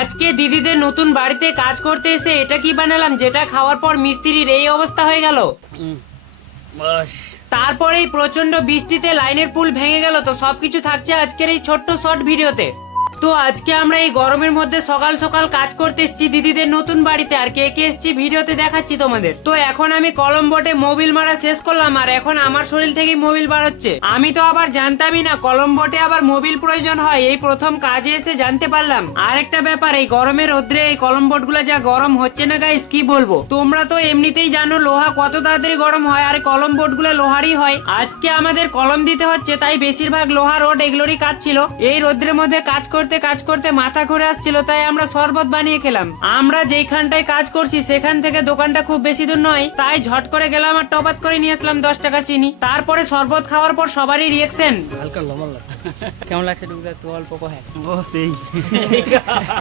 আজকে দিদিদের নতুন বাড়িতে কাজ করতে এসে এটা কি বানালাম যেটা খাওয়ার পর মিস্ত্রির এই অবস্থা হয়ে গেল। তারপরেই প্রচন্ড বৃষ্টিতে লাইনের পুল ভেঙে গেল। তো সবকিছু থাকছে আজকের এই ছোট্ট শর্ট ভিডিওতে। তো আজকে আমরা এই গরমের মধ্যে সকাল সকাল কাজ করতে এসেছি দিদিদের নতুন বাড়িতে, আর কে কে এসেছি ভিডিওতে দেখাচ্ছি তোমাদের। তো এখন আমি কলম বোর্ডে মোবিল মারা শেষ করলাম, আর এখন আমার শরীর থেকেই মোবিল বার হচ্ছে। আমি তো আবার জানতামই না কলম বোর্ডে আবার মোবিল প্রয়োজন হয়, এই প্রথম কাজে এসে জানতে পারলাম। আর একটা ব্যাপার, এই গরমের রোদ্রে এই কলম বোর্ড গুলা যা গরম হচ্ছে না গাইস, কি বলবো। তোমরা তো এমনিতেই জানো লোহা কত তাড়াতাড়ি গরম হয়, আর কলম বোর্ড গুলো লোহারই হয়। আজকে আমাদের কলম দিতে হচ্ছে, তাই বেশিরভাগ লোহা রড এগুলোরই কাজ ছিল। এই রোদ্রের মধ্যে কাজ করতে মাথা ঘুরে আসছিল, তাই আমরা শরবত বানিয়ে খেলাম। আমরা যেখানটায় কাজ করছি সেখান থেকে দোকানটা খুব বেশি দূর নয়, তাই ঝট করে গেলাম আর টপাত করে নিয়ে আসলাম 10 টাকার চিনি। তারপরে শরবত খাওয়ার পর সবারই রিয়েকশন হালকা লমল কেমন লাগছে? টুকটা তো অল্প কহে ও সেই